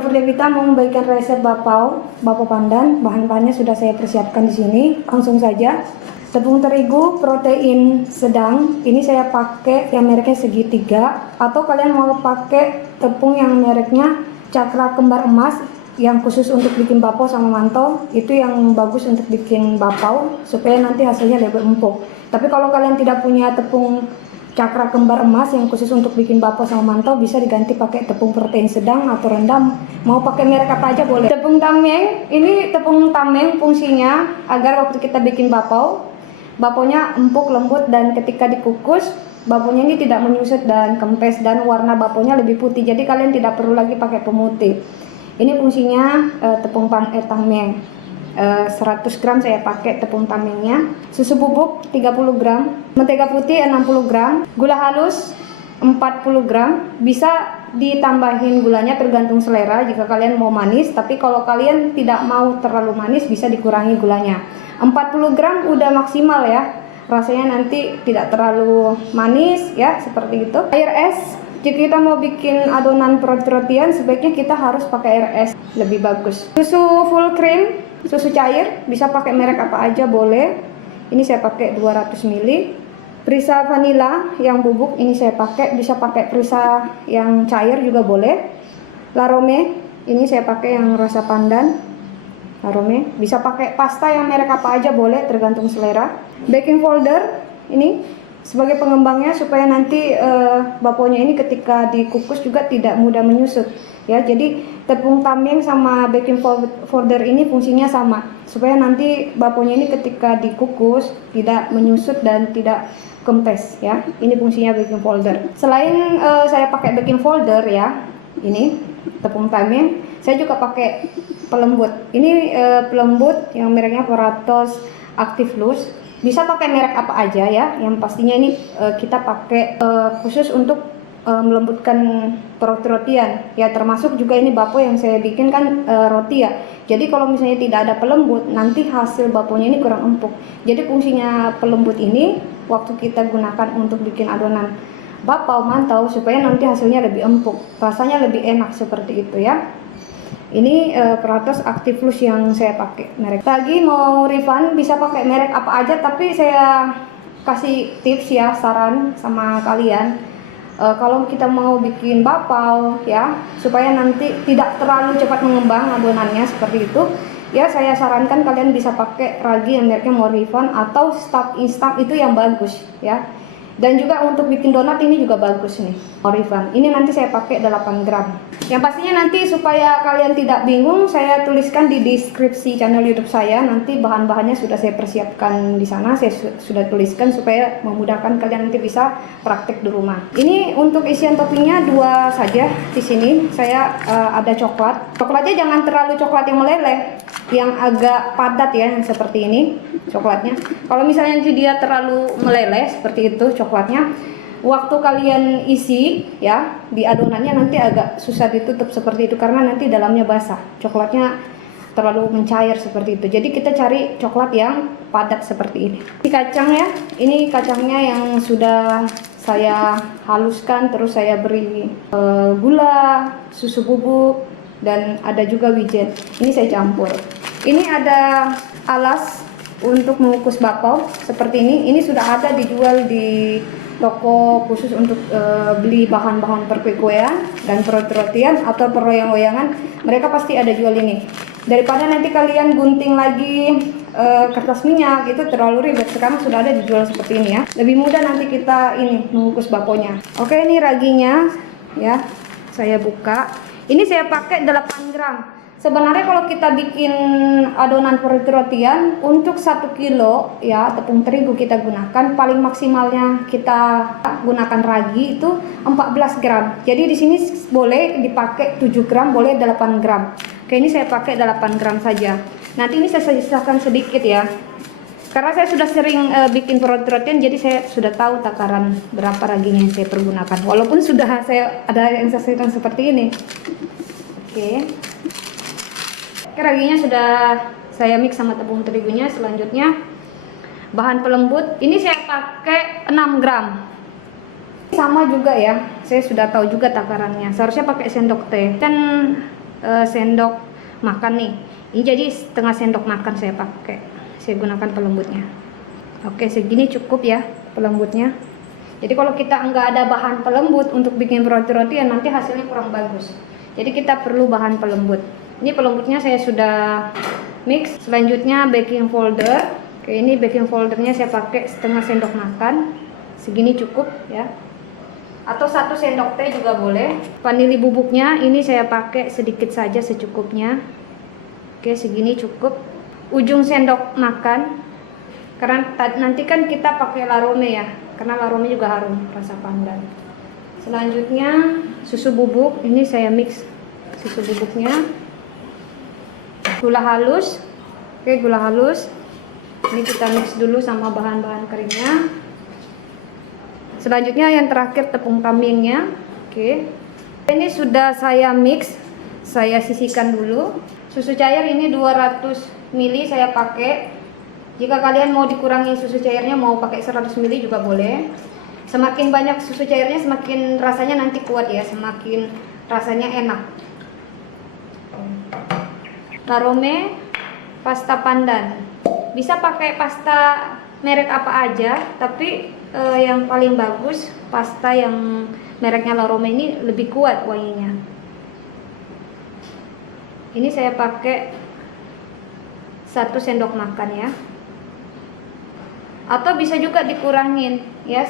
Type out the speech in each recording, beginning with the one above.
Dapur Devita mau membagikan resep bapau pandan. Bahan-bahannya sudah saya persiapkan di sini. Langsung saja. Tepung terigu protein sedang. Ini saya pakai yang mereknya segitiga. Atau kalian mau pakai tepung yang mereknya Cakra Kembar Emas, yang khusus untuk bikin bapau sama mantau. Itu yang bagus untuk bikin bapau supaya nanti hasilnya lebih empuk. Tapi kalau kalian tidak punya tepung Cakra Kembar Emas yang khusus untuk bikin bapau sama mantau, bisa diganti pakai tepung protein sedang atau rendah. Mau pakai merek apa aja boleh. Tepung tameng, ini tepung tameng fungsinya agar waktu kita bikin bapaunya empuk, lembut, dan ketika dikukus bapaunya ini tidak menyusut dan kempes, dan warna bapaunya lebih putih. Jadi kalian tidak perlu lagi pakai pemutih. Ini fungsinya tepung tameng. 100 gram saya pakai tepung tamengnya, susu bubuk 30 gram, mentega putih 60 gram, gula halus 40 gram. Bisa ditambahin gulanya tergantung selera jika kalian mau manis, tapi kalau kalian tidak mau terlalu manis bisa dikurangi gulanya. 40 gram udah maksimal ya, rasanya nanti tidak terlalu manis ya, seperti itu. Air es, jika kita mau bikin adonan roti-rotian sebaiknya kita harus pakai air es, lebih bagus. Susu full cream, susu cair, bisa pakai merek apa aja boleh. Ini saya pakai 200 ml. Perisa vanila yang bubuk ini saya pakai, bisa pakai perisa yang cair juga boleh. Larome, ini saya pakai yang rasa pandan. Larome, bisa pakai pasta yang merek apa aja boleh, tergantung selera. Baking powder ini sebagai pengembangnya supaya nanti bapaunya ini ketika dikukus juga tidak mudah menyusut ya. Jadi tepung tameng sama baking powder ini fungsinya sama, supaya nanti bapaunya ini ketika dikukus tidak menyusut dan tidak kempes ya. Ini fungsinya baking powder. Selain saya pakai baking powder ya, ini tepung tameng, saya juga pakai pelembut. Ini pelembut yang mereknya Paratos Active Loose. Bisa pakai merek apa aja ya, yang pastinya ini kita pakai khusus untuk melembutkan roti-rotian ya, termasuk juga ini bapau yang saya bikin kan roti ya. Jadi kalau misalnya tidak ada pelembut, nanti hasil bapaunya ini kurang empuk. Jadi fungsinya pelembut ini waktu kita gunakan untuk bikin adonan bapau mantau supaya nanti hasilnya lebih empuk, rasanya lebih enak, seperti itu ya. Ini Paratos Active Loose yang saya pakai merek. Lagi mau refund bisa pakai merek apa aja, tapi saya kasih tips ya, saran sama kalian. Kalau kita mau bikin bapau ya, supaya nanti tidak terlalu cepat mengembang adonannya seperti itu ya, saya sarankan kalian bisa pakai ragi yang mereknya Morifan atau Stuck Instant, itu yang bagus ya. Dan juga untuk bikin donat ini juga bagus nih, Morifan. Ini nanti saya pakai 8 gram. Yang pastinya nanti supaya kalian tidak bingung, saya tuliskan di deskripsi channel YouTube saya. Nanti bahan-bahannya sudah saya persiapkan di sana, saya sudah tuliskan supaya memudahkan kalian nanti bisa praktek di rumah. Ini untuk isian toppingnya 2 saja di sini. Saya ada coklat. Coklatnya jangan terlalu coklat yang meleleh, yang agak padat ya, yang seperti ini coklatnya. Kalau misalnya dia terlalu meleleh seperti itu coklatnya, waktu kalian isi ya di adonannya nanti agak susah ditutup seperti itu, karena nanti dalamnya basah, coklatnya terlalu mencair seperti itu. Jadi kita cari coklat yang padat seperti ini. Ini kacang ya, ini kacangnya yang sudah saya haluskan, terus saya beri gula, susu bubuk, dan ada juga wijen. Ini saya campur. Ini ada alas untuk mengukus bapau seperti ini. Ini sudah ada dijual di toko khusus untuk beli bahan-bahan perkue-kuean dan roti-rotian atau perloyang-loyangan. Mereka pasti ada jual ini. Daripada nanti kalian gunting lagi kertas minyak, itu terlalu ribet. Sekarang sudah ada dijual seperti ini ya. Lebih mudah nanti kita ini mengukus bapaunya. Oke, ini raginya ya. Saya buka. Ini saya pakai 8 gram. Sebenarnya kalau kita bikin adonan roti-rotian untuk 1 kilo ya tepung terigu kita gunakan, paling maksimalnya kita gunakan ragi itu 14 gram. Jadi di sini boleh dipakai 7 gram, boleh 8 gram. Oke, ini saya pakai 8 gram saja. Nanti ini saya sisakan sedikit ya. Karena saya sudah sering bikin roti-rotian, jadi saya sudah tahu takaran berapa raginya yang saya pergunakan. Walaupun sudah saya ada yang saya sesuaikan seperti ini. Oke. Raginya sudah saya mix sama tepung terigunya. Selanjutnya bahan pelembut ini saya pakai 6 gram. Sama juga ya, saya sudah tahu juga takarannya. Seharusnya pakai sendok teh. Dan sendok makan nih. Ini jadi setengah sendok makan saya pakai. Saya gunakan pelembutnya. Oke, segini cukup ya pelembutnya. Jadi kalau kita nggak ada bahan pelembut untuk bikin roti-roti ya nanti hasilnya kurang bagus. Jadi kita perlu bahan pelembut. Ini pelembutnya saya sudah mix. Selanjutnya baking powder. Oke, ini baking powdernya saya pakai setengah sendok makan. Segini cukup ya. Atau 1 sendok teh juga boleh. Vanili bubuknya ini saya pakai sedikit saja secukupnya. Oke, segini cukup. Ujung sendok makan. Karena nanti kan kita pakai larome ya. Karena larome juga harum rasa pandan. Selanjutnya susu bubuk, ini saya mix susu bubuknya. Gula halus. Oke, gula halus. Ini kita mix dulu sama bahan-bahan keringnya. Selanjutnya yang terakhir tepung kambingnya. Oke. Ini sudah saya mix. Saya sisihkan dulu. Susu cair ini 200 ml saya pakai. Jika kalian mau dikurangi susu cairnya, mau pakai 100 ml juga boleh. Semakin banyak susu cairnya, semakin rasanya nanti kuat ya, semakin rasanya enak. Larome pasta pandan. Bisa pakai pasta merek apa aja, tapi yang paling bagus pasta yang mereknya Larome ini lebih kuat wanginya. Ini saya pakai 1 sendok makan ya. Atau bisa juga dikurangin ya,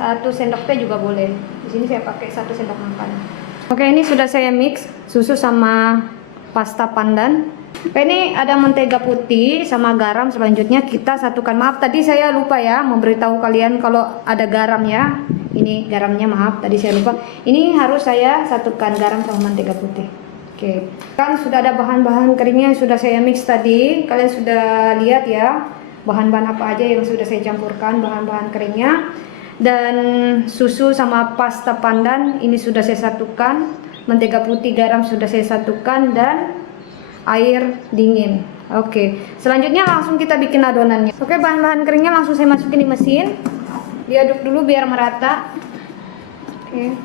1 sendok teh juga boleh. Di sini saya pakai 1 sendok makan. Oke, ini sudah saya mix susu sama pasta pandan. Oke, ini ada mentega putih sama garam. Selanjutnya kita satukan. Maaf tadi saya lupa ya memberitahu kalian kalau ada garam ya. Ini garamnya, maaf tadi saya lupa. Ini harus saya satukan garam sama mentega putih. Oke, kan sudah ada bahan-bahan keringnya yang sudah saya mix tadi. Kalian sudah lihat ya bahan-bahan apa aja yang sudah saya campurkan, bahan-bahan keringnya. Dan susu sama pasta pandan ini sudah saya satukan. Mentega putih, garam sudah saya satukan, dan air dingin. Oke, selanjutnya langsung kita bikin adonannya. Oke, bahan-bahan keringnya langsung saya masukin di mesin. Diaduk dulu biar merata. Oke.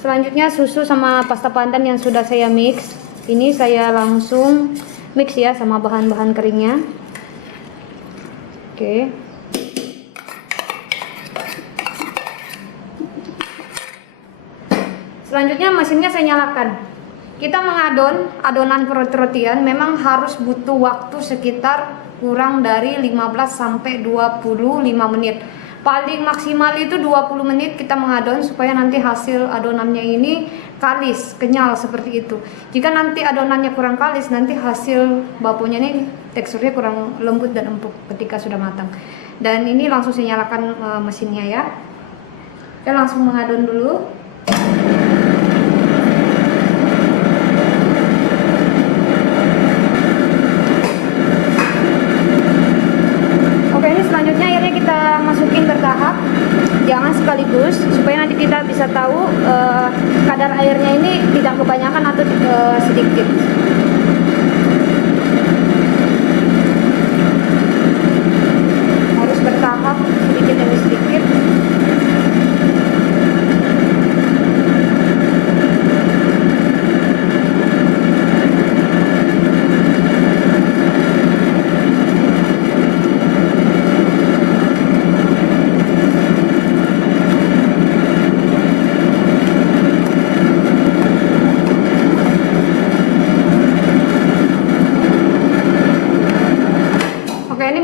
Selanjutnya susu sama pasta pandan yang sudah saya mix. Ini saya langsung mix ya sama bahan-bahan keringnya. Oke. Selanjutnya mesinnya saya nyalakan. Kita mengadon adonan roti-rotian memang harus butuh waktu sekitar kurang dari 15 sampai 25 menit. Paling maksimal itu 20 menit kita mengadon supaya nanti hasil adonannya ini kalis, kenyal seperti itu. Jika nanti adonannya kurang kalis, nanti hasil baponya ini teksturnya kurang lembut dan empuk ketika sudah matang. Dan ini langsung saya nyalakan mesinnya ya. Kita langsung mengadon dulu. Selanjutnya airnya kita masukin bertahap, jangan sekaligus, supaya nanti kita bisa tahu kadar airnya ini tidak kebanyakan atau sedikit. Harus bertahap, sedikit demi sedikit.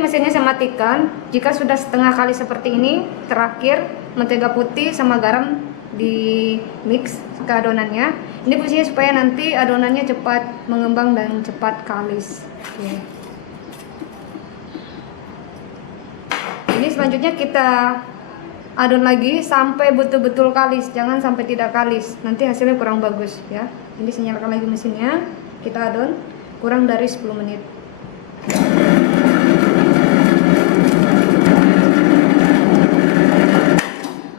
Mesinnya saya matikan. Jika sudah setengah kali seperti ini, terakhir mentega putih sama garam di mix ke adonannya. Ini fungsinya supaya nanti adonannya cepat mengembang dan cepat kalis. Oke. Ini selanjutnya kita adon lagi sampai betul-betul kalis, jangan sampai tidak kalis, nanti hasilnya kurang bagus ya. Ini saya nyalakan lagi mesinnya, kita adon kurang dari 10 menit.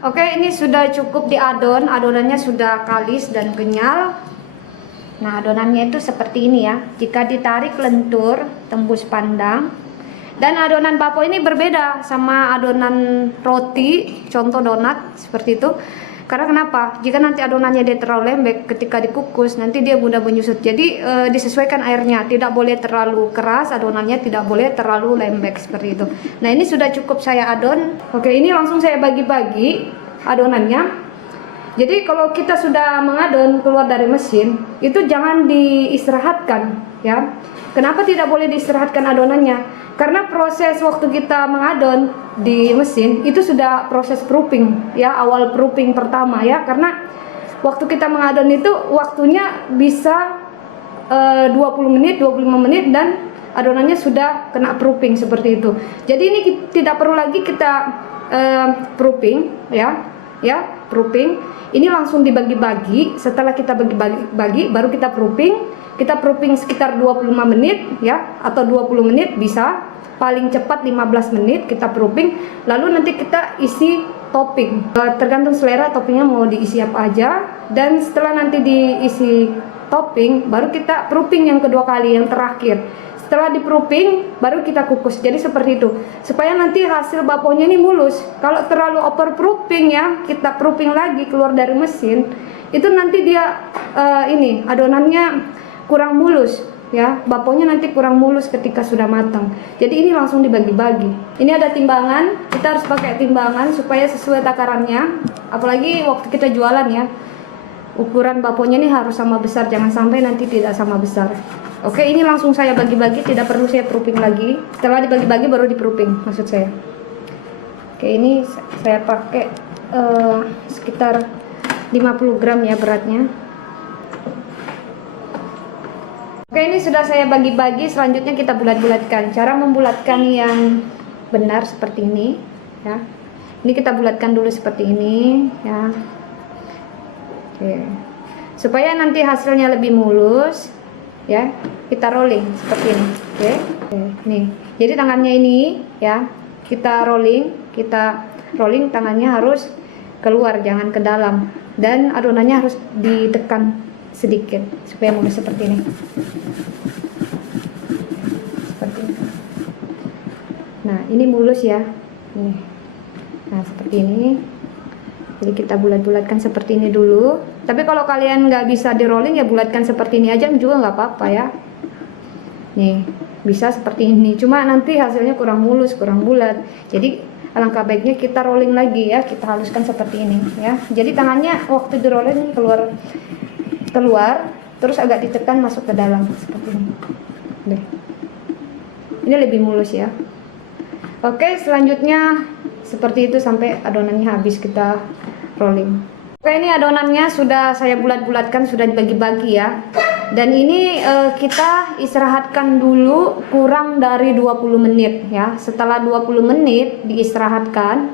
Oke, ini sudah cukup diadon, adonannya sudah kalis dan kenyal. Nah, adonannya itu seperti ini ya. Jika ditarik lentur, tembus pandang. Dan adonan bapo ini berbeda sama adonan roti, contoh donat seperti itu. Karena kenapa? Jika nanti adonannya dia terlalu lembek, ketika dikukus nanti dia mudah menyusut. Jadi disesuaikan airnya, tidak boleh terlalu keras adonannya, tidak boleh terlalu lembek seperti itu. Nah ini sudah cukup saya adon. Oke, ini langsung saya bagi-bagi adonannya. Jadi kalau kita sudah mengadon keluar dari mesin, itu jangan diistirahatkan ya. Kenapa tidak boleh diistirahatkan adonannya? Karena proses waktu kita mengadon di mesin itu sudah proses proofing ya, awal proofing pertama ya. Karena waktu kita mengadon itu waktunya bisa 20 menit, 25 menit dan adonannya sudah kena proofing seperti itu. Jadi ini tidak perlu lagi kita proofing ya, proofing. Ini langsung dibagi-bagi. Setelah kita bagi-bagi baru kita proofing. Kita proofing sekitar 25 menit ya, atau 20 menit bisa, paling cepat 15 menit kita proofing. Lalu nanti kita isi topping, tergantung selera toppingnya mau diisi apa aja. Dan setelah nanti diisi topping baru kita proofing yang kedua kali, yang terakhir. Setelah di proofing baru kita kukus. Jadi seperti itu, supaya nanti hasil baponya ini mulus. Kalau terlalu over proofing ya, kita proofing lagi keluar dari mesin, itu nanti dia ini adonannya kurang mulus ya, baponya nanti kurang mulus ketika sudah matang. Jadi ini langsung dibagi-bagi. Ini ada timbangan, kita harus pakai timbangan supaya sesuai takarannya. Apalagi waktu kita jualan ya, ukuran baponya ini harus sama besar, jangan sampai nanti tidak sama besar. Oke, ini langsung saya bagi-bagi, tidak perlu saya proofing lagi. Setelah dibagi-bagi baru di proofing maksud saya. Oke, ini saya pakai sekitar 50 gram ya beratnya. Oke, ini sudah saya bagi-bagi. Selanjutnya kita bulat-bulatkan. Cara membulatkan yang benar seperti ini ya. Ini kita bulatkan dulu seperti ini ya. Oke. Supaya nanti hasilnya lebih mulus ya, kita rolling seperti ini. Oke. Nih. Jadi tangannya ini ya, kita rolling tangannya harus keluar, jangan ke dalam. Dan adonannya harus ditekan sedikit supaya mulus seperti ini. Seperti ini. Nah, ini mulus ya. Nih. Nah, seperti ini. Jadi kita bulat-bulatkan seperti ini dulu. Tapi kalau kalian nggak bisa di rolling ya bulatkan seperti ini aja juga nggak apa-apa ya. Nih, bisa seperti ini. Cuma nanti hasilnya kurang mulus, kurang bulat. Jadi alangkah baiknya kita rolling lagi ya, kita haluskan seperti ini ya. Jadi tangannya waktu di rolling keluar, terus agak ditekan masuk ke dalam seperti ini. Deh. Ini lebih mulus ya. Oke, selanjutnya seperti itu sampai adonannya habis kita rolling. Oke, ini adonannya sudah saya bulat-bulatkan, sudah dibagi-bagi ya. Dan ini kita istirahatkan dulu kurang dari 20 menit ya. Setelah 20 menit diistirahatkan,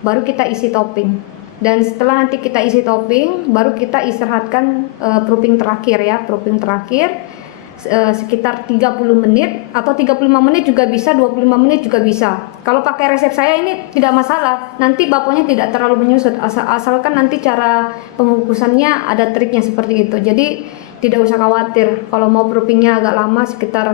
baru kita isi topping. Dan setelah nanti kita isi topping, baru kita istirahatkan proofing terakhir ya. Proofing terakhir sekitar 30 menit atau 35 menit juga bisa, 25 menit juga bisa. Kalau pakai resep saya ini tidak masalah, nanti baponya tidak terlalu menyusut, asalkan nanti cara pengukusannya ada triknya seperti itu. Jadi tidak usah khawatir kalau mau proofingnya agak lama, sekitar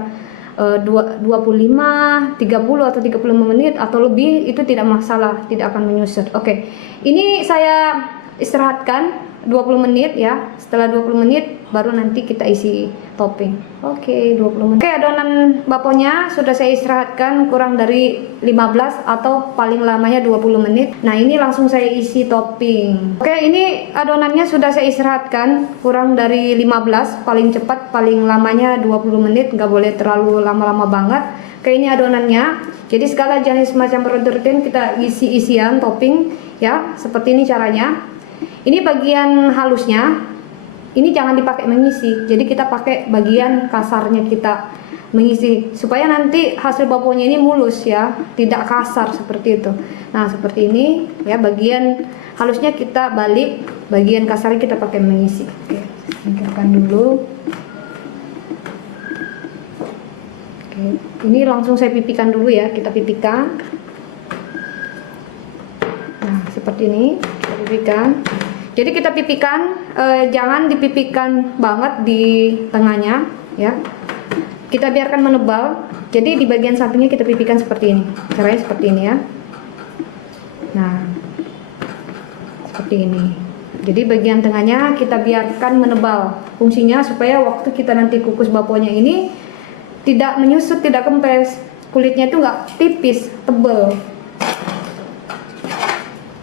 25, 30 atau 35 menit atau lebih, itu tidak masalah, tidak akan menyusut. Oke, ini saya istirahatkan 20 menit ya. Setelah 20 menit baru nanti kita isi topping. Oke, 20 menit. Oke, adonan baponya sudah saya istirahatkan kurang dari 15 atau paling lamanya 20 menit. Nah, ini langsung saya isi topping. Oke, ini adonannya sudah saya istirahatkan kurang dari 15, paling cepat paling lamanya 20 menit, nggak boleh terlalu lama-lama banget. Oke, ini adonannya. Jadi segala jenis macam protein kita isi isian topping ya, seperti ini caranya. Ini bagian halusnya, ini jangan dipakai mengisi, jadi kita pakai bagian kasarnya kita mengisi supaya nanti hasil baponya ini mulus ya, tidak kasar seperti itu. Nah, seperti ini ya, bagian halusnya kita balik, bagian kasarnya kita pakai mengisi. Oke, singkirkan dulu. Oke, ini langsung saya pipihkan dulu ya, kita pipihkan. Nah, seperti ini kita pipihkan. Jadi kita pipihkan, jangan dipipihkan banget di tengahnya ya. Kita biarkan menebal. Jadi di bagian sampingnya kita pipihkan seperti ini. Caranya seperti ini ya. Nah, seperti ini. Jadi bagian tengahnya kita biarkan menebal. Fungsinya supaya waktu kita nanti kukus baponya ini tidak menyusut, tidak kempes. Kulitnya itu nggak tipis, tebal.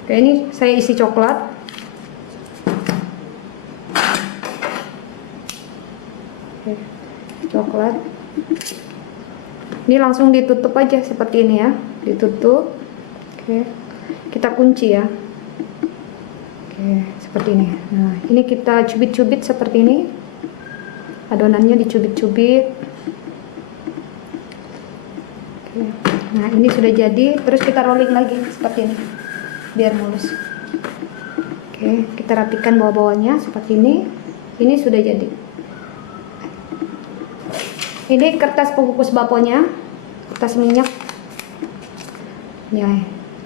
Oke, ini saya isi coklat. Oke, coklat. Ini langsung ditutup aja seperti ini ya, ditutup. Oke, kita kunci ya. Oke, seperti ini. Nah, ini kita cubit-cubit seperti ini. Adonannya dicubit-cubit. Oke. Nah, ini sudah jadi. Terus kita rolling lagi seperti ini, biar mulus. Oke, kita rapikan bawah-bawahnya seperti ini. Ini sudah jadi. Ini kertas pengukus baponya, kertas minyak. Ya,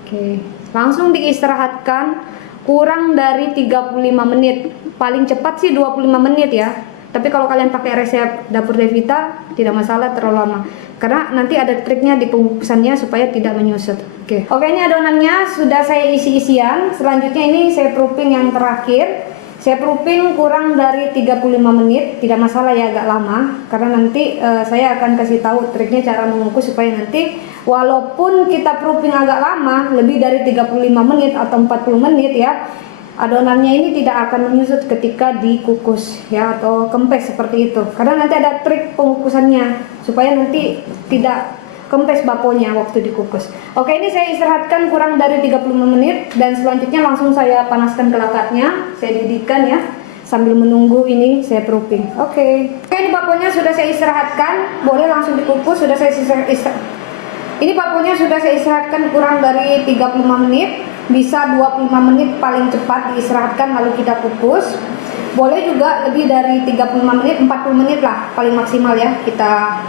oke. Langsung diistirahatkan kurang dari 35 menit. Paling cepat sih 25 menit ya. Tapi kalau kalian pakai resep Dapur Devita tidak masalah terlalu lama. Karena nanti ada triknya di pengukusannya supaya tidak menyusut. Oke, ini adonannya sudah saya isi-isian. Selanjutnya ini saya proofing yang terakhir. Saya proofing kurang dari 35 menit, tidak masalah ya, agak lama. Karena nanti saya akan kasih tahu triknya cara mengukus supaya nanti walaupun kita proofing agak lama, lebih dari 35 menit atau 40 menit ya, adonannya ini tidak akan menyusut ketika dikukus ya, atau kempes seperti itu. Karena nanti ada trik pengukusannya supaya nanti tidak kempes baponya waktu dikukus. Oke, ini saya istirahatkan kurang dari 35 menit dan selanjutnya langsung saya panaskan kelakatnya, saya didihkan ya sambil menunggu ini saya proofing. Oke, ini baponya sudah saya istirahatkan, boleh langsung dikukus. Sudah saya ini baponya sudah saya istirahatkan kurang dari 35 menit, bisa 25 menit paling cepat diistirahatkan lalu kita kukus. Boleh juga lebih dari 35 menit, 40 menit lah paling maksimal ya kita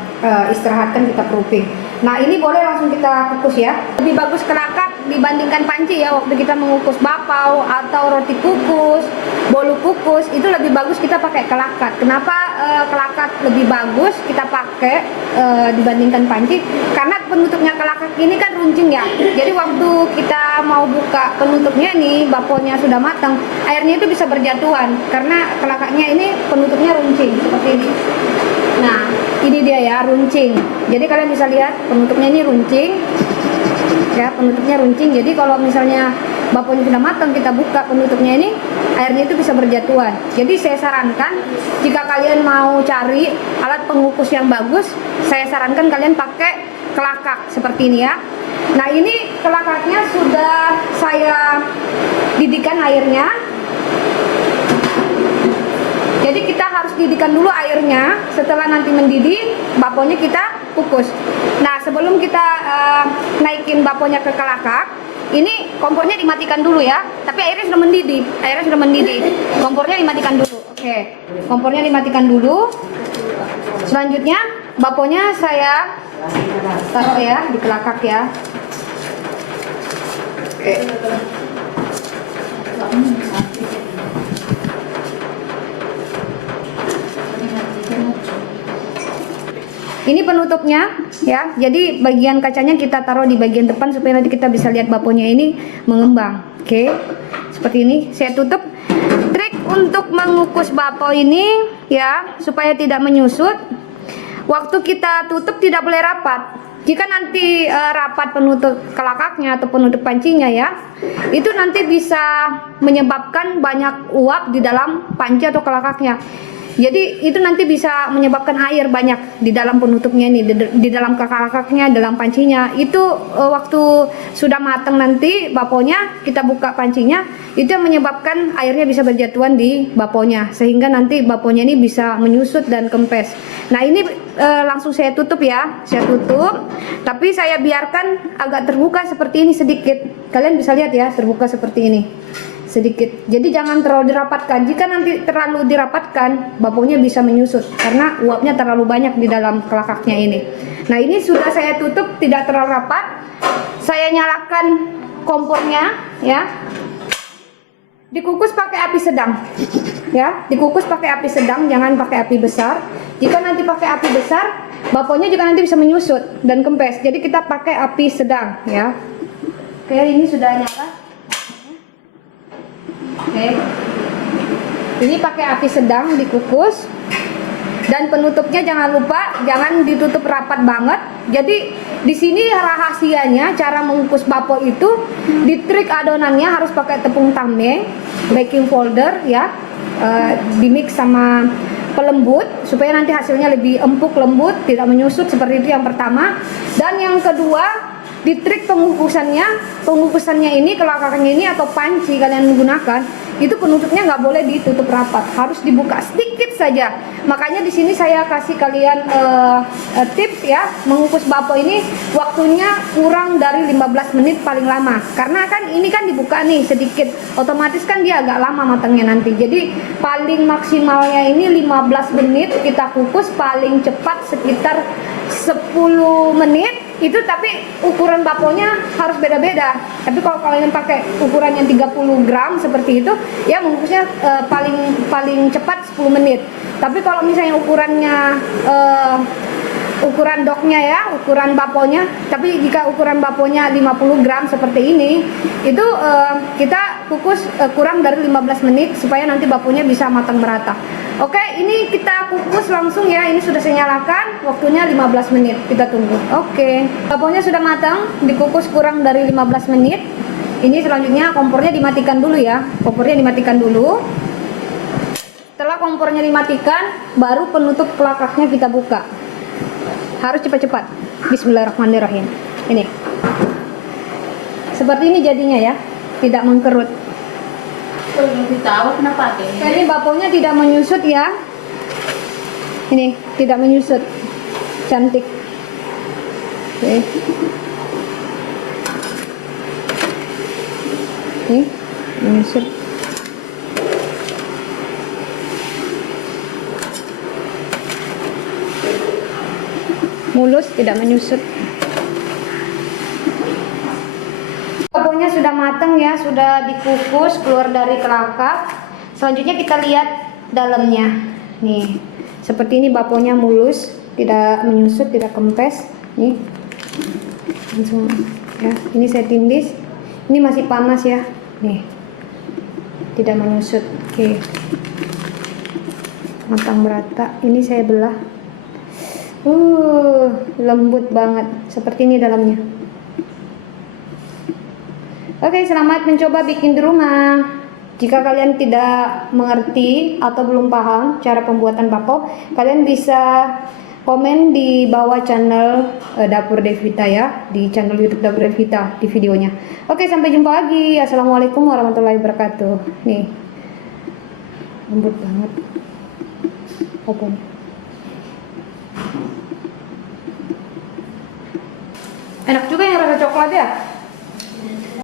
istirahatkan, kita proofing. Nah, ini boleh langsung kita kukus ya. Lebih bagus kelakar dibandingkan panci ya, waktu kita mengukus bapau atau roti kukus, bolu kukus, itu lebih bagus kita pakai kelakat. Kenapa kelakat lebih bagus kita pakai dibandingkan panci? Karena penutupnya kelakat ini kan runcing ya. Jadi waktu kita mau buka penutupnya nih, baponya sudah matang, airnya itu bisa berjatuhan karena kelakatnya ini penutupnya runcing seperti ini. Nah, ini dia ya, runcing. Jadi kalian bisa lihat penutupnya ini runcing. Ya, penutupnya runcing. Jadi kalau misalnya baponya sudah matang, kita buka penutupnya ini, airnya itu bisa berjatuhan. Jadi saya sarankan jika kalian mau cari alat pengukus yang bagus, saya sarankan kalian pakai kelakak seperti ini ya. Nah, ini kelakaknya sudah saya didihkan airnya. Jadi kita harus didihkan dulu airnya. Setelah nanti mendidih, baponya kita kukus. Nah, sebelum kita naikin baponya ke kelakak, ini kompornya dimatikan dulu ya. Tapi airnya sudah mendidih. Airnya sudah mendidih. Kompornya dimatikan dulu. Oke, kompornya dimatikan dulu. Selanjutnya baponya saya taruh ya di kelakak ya. Oke. Ini penutupnya ya. Jadi bagian kacanya kita taruh di bagian depan supaya nanti kita bisa lihat baponya ini mengembang. Oke. Seperti ini saya tutup. Trik untuk mengukus bapau ini ya supaya tidak menyusut. Waktu kita tutup tidak boleh rapat. Jika nanti rapat penutup kelakaknya atau penutup pancinya ya, itu nanti bisa menyebabkan banyak uap di dalam panci atau kelakaknya. Jadi itu nanti bisa menyebabkan air banyak di dalam penutupnya ini, di dalam kelakaknya, dalam pancinya. Itu waktu sudah matang nanti baponya, kita buka pancinya, itu yang menyebabkan airnya bisa berjatuhan di baponya, sehingga nanti baponya ini bisa menyusut dan kempes. Nah, ini langsung saya tutup ya, saya tutup, tapi saya biarkan agak terbuka seperti ini sedikit. Kalian bisa lihat ya, terbuka seperti ini sedikit. Jadi jangan terlalu dirapatkan. Jika nanti terlalu dirapatkan, baponya bisa menyusut karena uapnya terlalu banyak di dalam kelakaknya ini. Nah, ini sudah saya tutup, tidak terlalu rapat. Saya nyalakan kompornya ya. Dikukus pakai api sedang. Ya, dikukus pakai api sedang, jangan pakai api besar. Jika nanti pakai api besar, baponya juga nanti bisa menyusut dan kempes. Jadi kita pakai api sedang ya. Oke, ini sudah nyala. Oke. Ini pakai api sedang dikukus. Dan penutupnya jangan lupa jangan ditutup rapat banget. Jadi di sini rahasianya cara mengukus bakpao itu di trik adonannya harus pakai tepung tame, baking powder ya, dimix sama pelembut supaya nanti hasilnya lebih empuk lembut, tidak menyusut seperti itu yang pertama. Dan yang kedua di trik pengukusannya ini kelakaknya ini atau panci kalian menggunakan itu penutupnya nggak boleh ditutup rapat, harus dibuka sedikit saja. Makanya di sini saya kasih kalian tips ya, mengukus bakpao ini waktunya kurang dari 15 menit paling lama. Karena kan ini kan dibuka nih sedikit, otomatis kan dia agak lama matangnya nanti. Jadi paling maksimalnya ini 15 menit kita kukus, paling cepat sekitar 10 menit. Itu tapi ukuran bakponya harus beda-beda. Tapi kalau kalian pakai ukuran yang 30 gram seperti itu ya mengukusnya paling cepat 10 menit. Tapi kalau misalnya ukurannya ukuran doknya ya, ukuran bakponya, tapi jika ukuran bakponya 50 gram seperti ini, itu kita kukus kurang dari 15 menit supaya nanti bakponya bisa matang merata. Oke, ini kita kukus langsung ya. Ini sudah saya nyalakan, waktunya 15 menit. Kita tunggu. Oke, bakponya sudah matang, dikukus kurang dari 15 menit. Ini selanjutnya kompornya dimatikan dulu ya. Kompornya dimatikan dulu. Setelah kompornya dimatikan, baru penutup kelakaknya kita buka. Harus cepat-cepat. Bismillahirrahmanirrahim. Ini. Seperti ini jadinya ya, tidak mengkerut. Tahu kenapa Ini bakponya tidak menyusut ya. Ini tidak menyusut. Cantik. Oke. Ini menyusut. Mulus, tidak menyusut. Bakponya sudah matang ya, sudah dikukus keluar dari kelakak. Selanjutnya kita lihat dalamnya. Nih, seperti ini bakponya mulus, tidak menyusut, tidak kempes. Nih, langsung ya. Ini saya tindis. Ini masih panas ya. Nih, tidak menyusut. Oke, matang merata. Ini saya belah. Lembut banget. Seperti ini dalamnya. Oke, selamat mencoba bikin di rumah. Jika kalian tidak mengerti atau belum paham cara pembuatan bakpao, kalian bisa komen di bawah channel Dapur Devita ya, di channel YouTube Dapur Devita di videonya. Oke, sampai jumpa lagi. Assalamualaikum warahmatullahi wabarakatuh. Nih, lembut banget. Bakponya. Enak juga yang rasa coklat ya.